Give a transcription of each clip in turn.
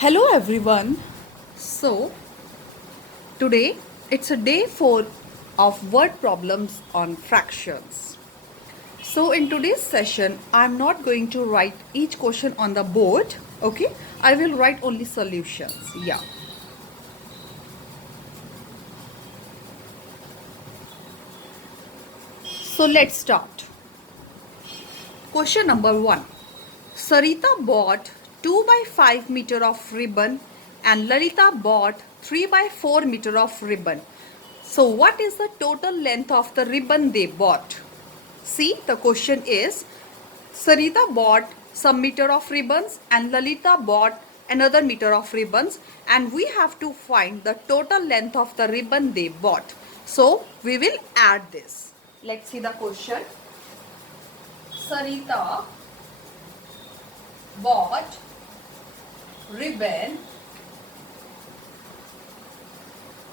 Hello everyone. So today it's a day 4 of word problems on fractions. So in today's session I'm not going to write each question on the board, okay? I will write only solutions. Yeah. So let's start. Question number 1. Sarita bought 2 by 5 meter of ribbon and Lalita bought 3 by 4 meter of ribbon. So what is the total length of the ribbon they bought? See, the question is Sarita bought some meter of ribbons and Lalita bought another meter of ribbons, and we have to find the total length of the ribbon they bought. So we will add this. Let's see the question. Sarita bought ribbon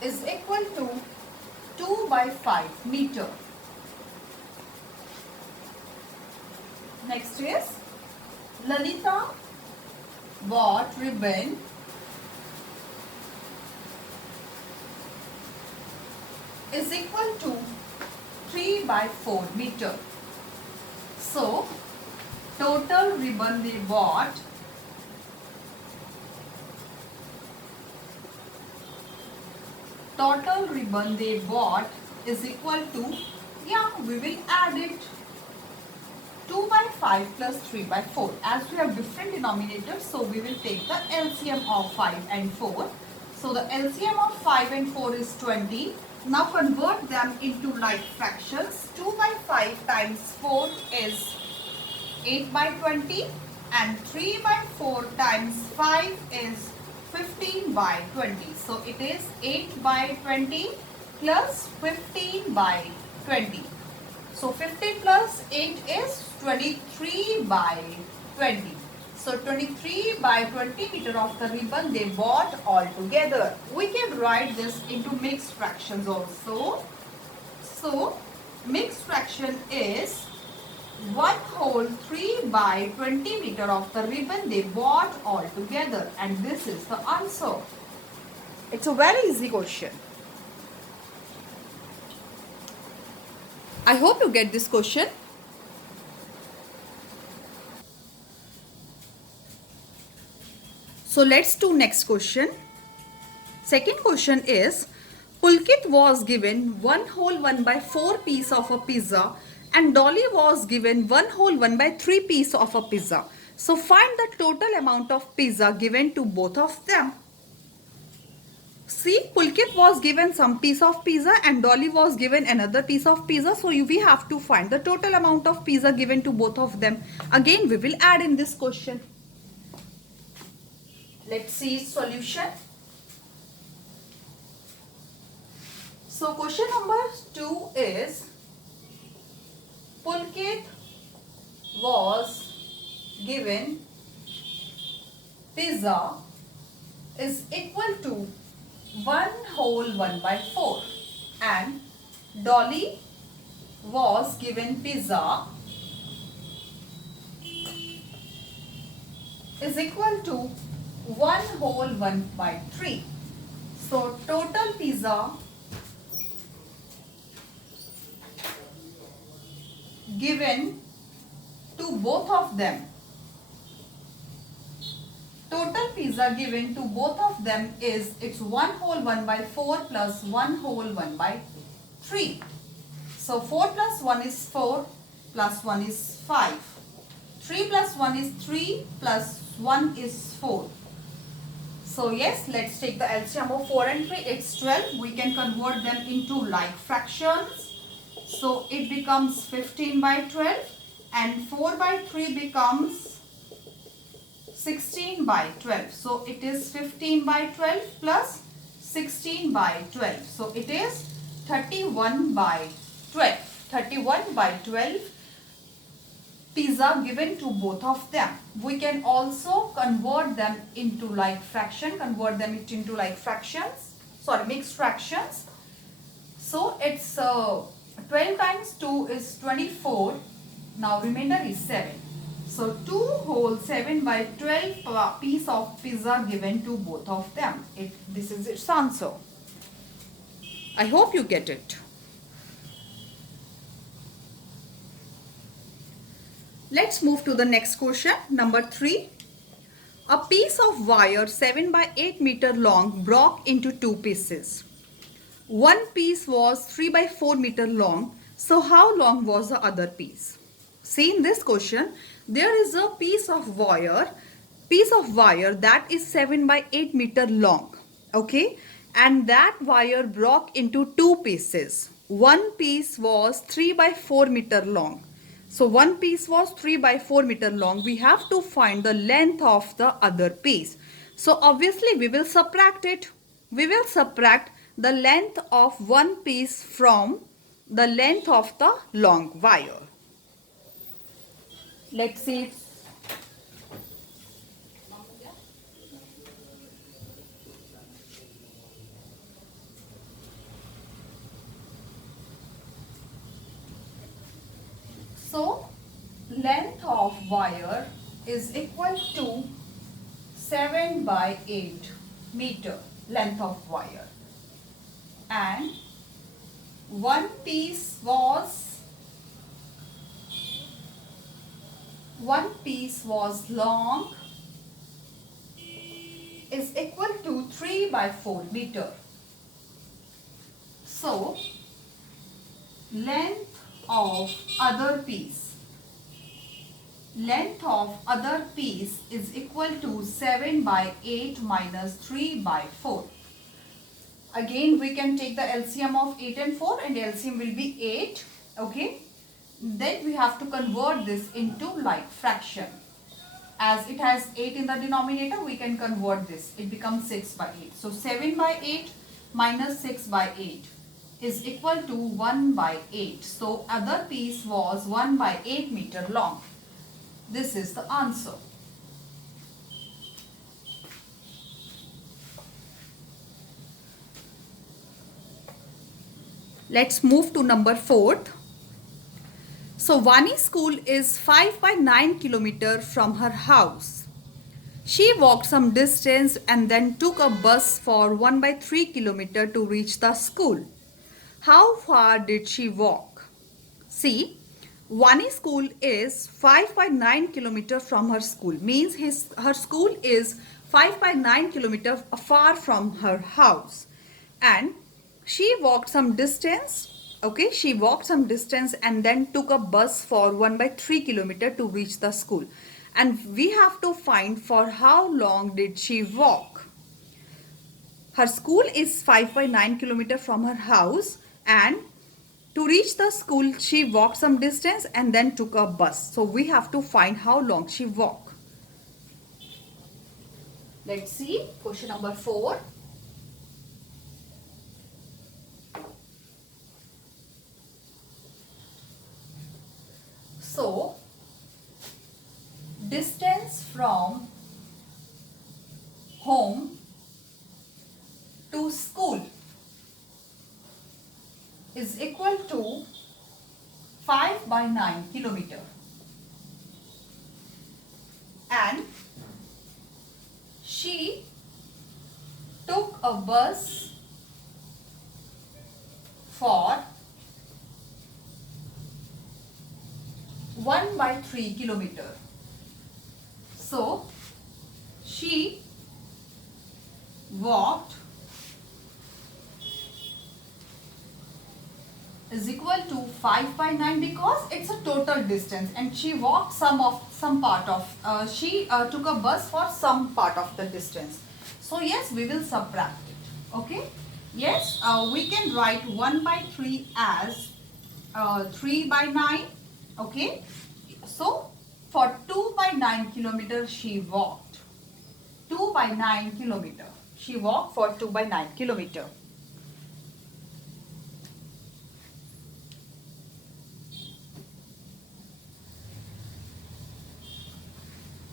is equal to 2 by 5 meter. Next is Lalita bought ribbon is equal to 3 by 4 meter. So total ribbon they bought is equal to, we will add it, 2 by 5 plus 3 by 4. As we have different denominators, so we will take the LCM of 5 and 4. So the LCM of 5 and 4 is 20. Now convert them into like fractions. 2 by 5 times 4 is 8 by 20 and 3 by 4 times 5 is 15 by 20. So it is 8 by 20 plus 15 by 20. So 15 plus 8 is 23 by 20. So 23 by 20 meter of the ribbon they bought all together. We can write this into mixed fractions also. So mixed fraction is 1 whole 3 by 20 meter of the ribbon they bought all together, and this is the answer. It's a very easy question. I hope you get this question. So let's do next question. Second question is, Pulkit was given 1 whole 1 by 4 piece of a pizza and Dolly was given 1 whole 1 by 3 piece of a pizza. So find the total amount of pizza given to both of them. See, Pulkit was given some piece of pizza and Dolly was given another piece of pizza. So we have to find the total amount of pizza given to both of them. Again, we will add in this question. Let's see solution. So question number 2 is, Pulkit was given pizza is equal to 1 whole 1 by 4 and Dolly was given pizza is equal to 1 whole 1 by 3. So total pizza given to both of them. Total pizza given to both of them is, it's 1 whole 1 by 4 plus 1 whole 1 by 3. So 4 plus 1 is 4 plus 1 is 5. 3 plus 1 is 3 plus 1 is 4. So yes, let's take the LCM of 4 and 3. It's 12. We can convert them into like fractions. So it becomes 15 by 12 and 4 by 3 becomes 16 by 12. So it is 15 by 12 plus 16 by 12. So it is 31 by 12. 31 by 12 pizza given to both of them. We can also convert them into like fraction, mixed fractions. So it's 12 times 2 is 24. Now remainder is 7. So 2 whole 7 by 12 piece of pizza given to both of them. This is its answer. I hope you get it. Let's move to the next question. Number 3. A piece of wire 7 by 8 meter long broke into 2 pieces. One piece was 3 by 4 meter long. So how long was the other piece? See, in this question, there is a piece of wire that is 7 by 8 meter long. Okay, and that wire broke into 2 pieces. One piece was 3 by 4 meter long. So one piece was 3 by 4 meter long. We have to find the length of the other piece. So obviously we will subtract it. We will subtract the length of one piece from the length of the long wire. Let's see. So length of wire is equal to 7 by 8 meter length of wire, and one piece was long is equal to 3 by 4 meter. So length of other piece is equal to 7 by 8 minus 3 by 4. Again we can take the LCM of 8 and 4, and LCM will be 8. Okay, then we have to convert this into like fraction. As it has 8 in the denominator, we can convert this. It becomes 6 by 8. So 7 by 8 minus 6 by 8 is equal to 1 by 8. So other piece was 1 by 8 meter long. This is the answer. Let's move to number 4. So Vani school is 5 by 9 kilometer from her house. She walked some distance and then took a bus for 1 by 3 kilometer to reach the school. How far did she walk? See, Vani school is 5 by 9 kilometer from her school. Means her school is 5 by 9 kilometer far from her house. And she walked some distance. Okay, she walked some distance and then took a bus for 1 by 3 kilometer to reach the school. And we have to find for how long did she walk. Her school is 5 by 9 kilometer from her house, and to reach the school she walked some distance and then took a bus. So we have to find how long she walked. Let's see question number 4. So, distance from home to school is equal to 5 by 9 kilometer. And she took a bus for 1 by 3 kilometer. So she walked is equal to 5 by 9 because it's a total distance, and she walked she took a bus for some part of the distance. So yes, we will subtract it. Okay, yes, we can write 1 by 3 as 3 by 9. Okay, so for 2 by 9 kilometer she walked. 2 by 9 kilometer. She walked for 2 by 9 kilometer.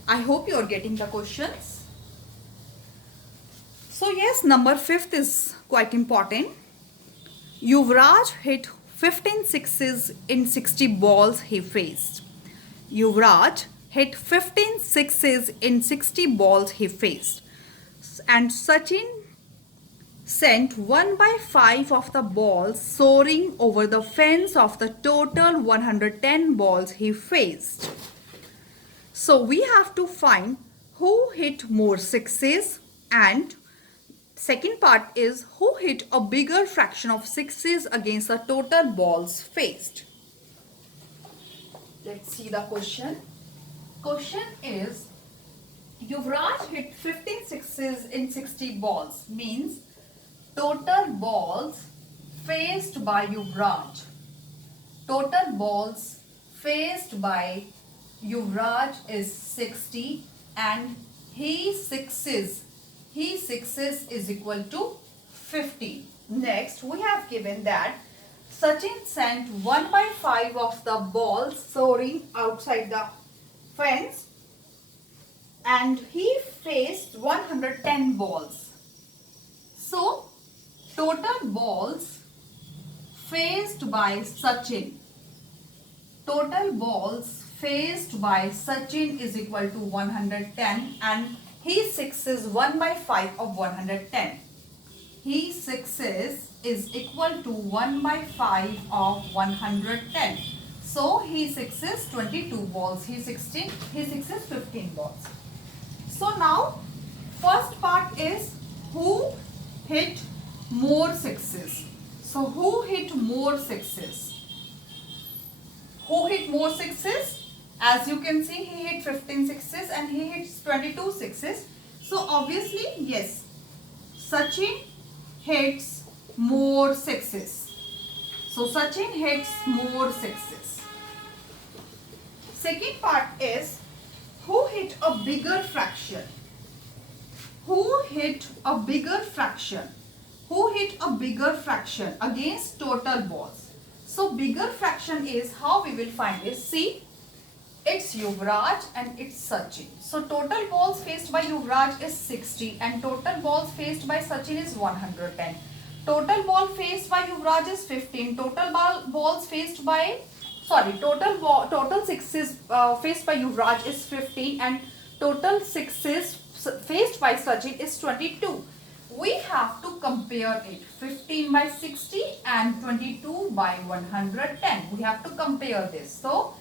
I hope you are getting the questions. So yes, number 5 is quite important. Yuvraj hit 15 sixes in 60 balls he faced. Yuvraj hit 15 sixes in 60 balls he faced. And Sachin sent 1 by 5 of the balls soaring over the fence of the total 110 balls he faced. So we have to find who hit more sixes, and second part is who hit a bigger fraction of sixes against the total balls faced. Let's see the question. Question is, Yuvraj hit 15 sixes in 60 balls, means total balls faced by Yuvraj. Total balls faced by Yuvraj is 60 and he sixes is equal to 50. Next, we have given that Sachin sent 1 by 5 of the balls soaring outside the fence and he faced 110 balls. So, total balls faced by Sachin. Total balls faced by Sachin is equal to 110 and he sixes 1 by 5 of 110. He sixes is equal to 1 by 5 of 110. So he sixes 22 balls. He sixes 15 balls. So now first part is who hit more sixes. So who hit more sixes? Who hit more sixes? As you can see, he hit 15 sixes and he hits 22 sixes. So obviously, yes, Sachin hits more sixes. So Sachin hits more sixes. Second part is who hit a bigger fraction? Who hit a bigger fraction? Who hit a bigger fraction against total balls? So bigger fraction is how we will find is, see, it's Yuvraj and it's Sachin. So total balls faced by Yuvraj is 60 and total balls faced by Sachin is 110. Total ball faced by Yuvraj is 15. Total sixes faced by Yuvraj is 15 and total sixes faced by Sachin is 22. We have to compare it, 15 by 60 and 22 by 110. We have to compare this. So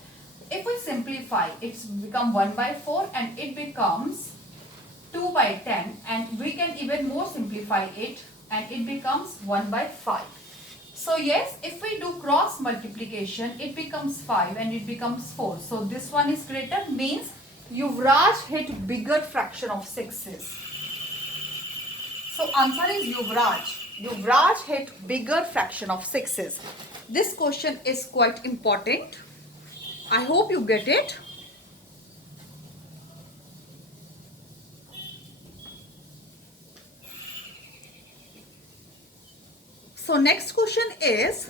if we simplify, it's become 1 by 4 and it becomes 2 by 10, and we can even more simplify it and it becomes 1 by 5. So yes, if we do cross multiplication, it becomes 5 and it becomes 4. So this one is greater, means Yuvraj hit bigger fraction of sixes. So answer is Yuvraj. Yuvraj hit bigger fraction of sixes. This question is quite important. I hope you get it. So next question is,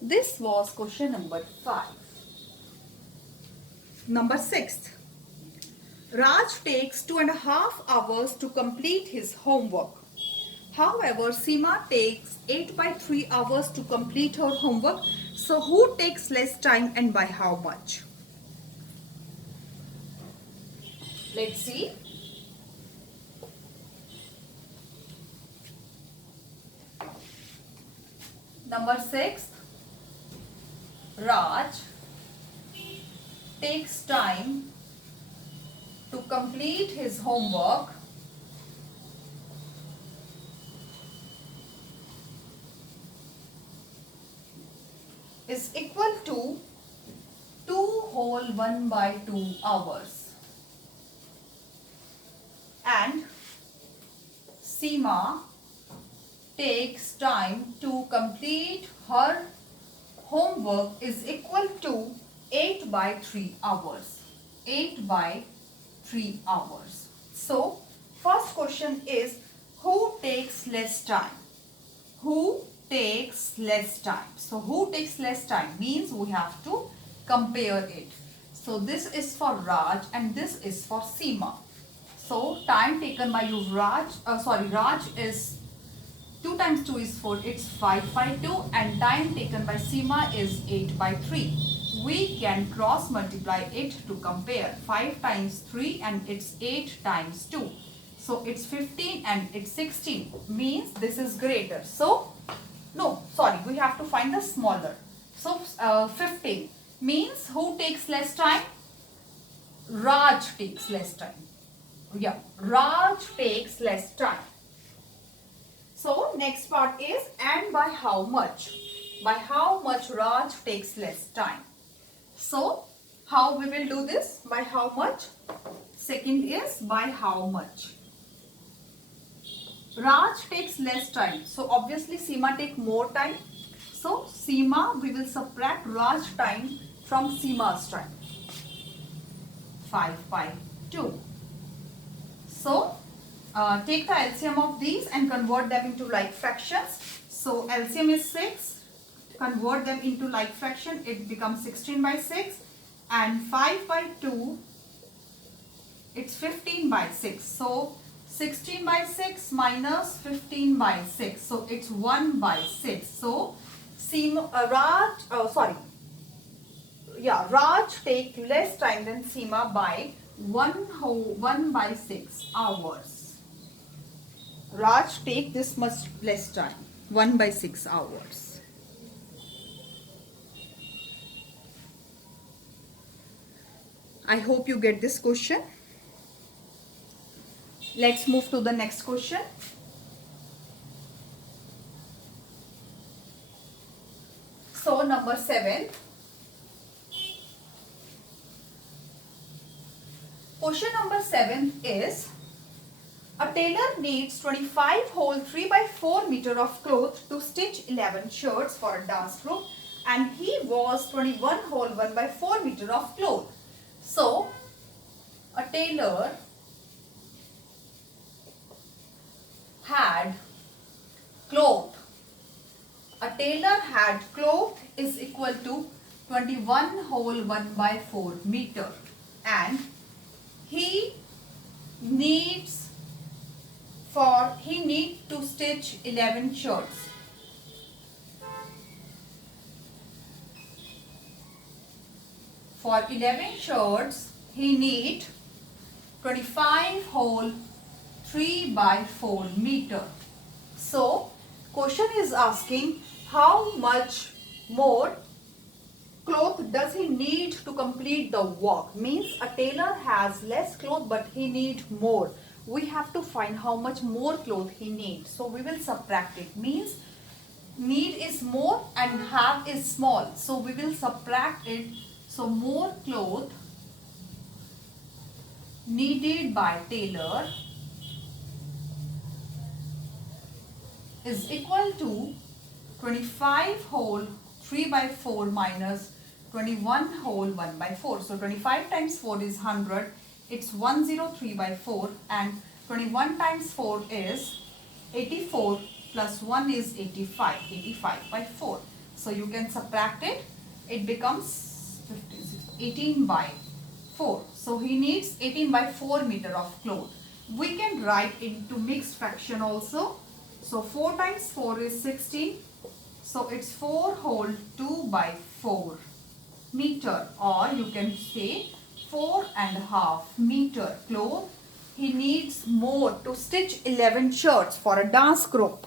this was question number 5. Number 6. Raj takes 2.5 hours to complete his homework. However, Seema takes 8 by 3 hours to complete her homework. So who takes less time and by how much? Let's see. Number 6. Raj takes time to complete his homework is equal to 2 whole 1 by 2 hours. And Seema takes time to complete her homework is equal to 8 by 3 hours. 8 by 3 hours. So, first question is, who takes less time? Who takes less time? So, who takes less time means we have to compare it. So, this is for Raj and this is for Seema. So, time taken by Raj is 2 times 2 is 4, it's 5 by 2, and time taken by Seema is 8 by 3. we can cross multiply it to compare. 5 times 3 and it's 8 times 2. So it's 15 and it's 16, means this is greater. So, no, sorry, we have to find the smaller. So 15 means who takes less time? Raj takes less time. Yeah, Raj takes less time. So next part is, and by how much? By how much Raj takes less time. So how we will do this? By how much? Second is by how much. Raj takes less time. So obviously Seema take more time. So Seema, we will subtract Raj time from Seema's time. 5 by 2. So take the LCM of these and convert them into like fractions. So LCM is 6. Convert them into like fraction. It becomes 16 by 6. And 5 by 2. It's 15 by 6. So 16 by 6 minus 15 by 6. So it's 1 by 6. So Raj take less time than Seema by 1 by 6 hours. Raj take this much less time, 1 by 6 hours. I hope you get this question. Let's move to the next question. So number 7. Question number 7 is, a tailor needs 25 whole 3 by 4 meter of cloth to stitch 11 shirts for a dance group, and he was 21 whole 1 by 4 meter of cloth. So a tailor had cloth. A tailor had cloth is equal to 21 whole 1 by 4 meter, and he needs to stitch 11 shirts. For 11 shirts, he need 25 whole 3 by 4 meter. So, question is asking how much more cloth does he need to complete the work? Means a tailor has less cloth but he need more. We have to find how much more cloth he needs. So we will subtract it. Means need is more and have is small. So we will subtract it. So more cloth needed by tailor is equal to 25 whole 3 by 4 minus 21 whole 1 by 4. So 25 times 4 is 100. It's 103 by 4, and 21 times 4 is 84 plus 1 is 85. 85 by 4. So you can subtract it. It becomes 18 by 4. So he needs 18 by 4 meter of cloth. We can write into mixed fraction also. So 4 times 4 is 16. So it's 4 whole 2 by 4 meter, or you can say 4.5 meter cloth. He needs more to stitch 11 shirts for a dance group.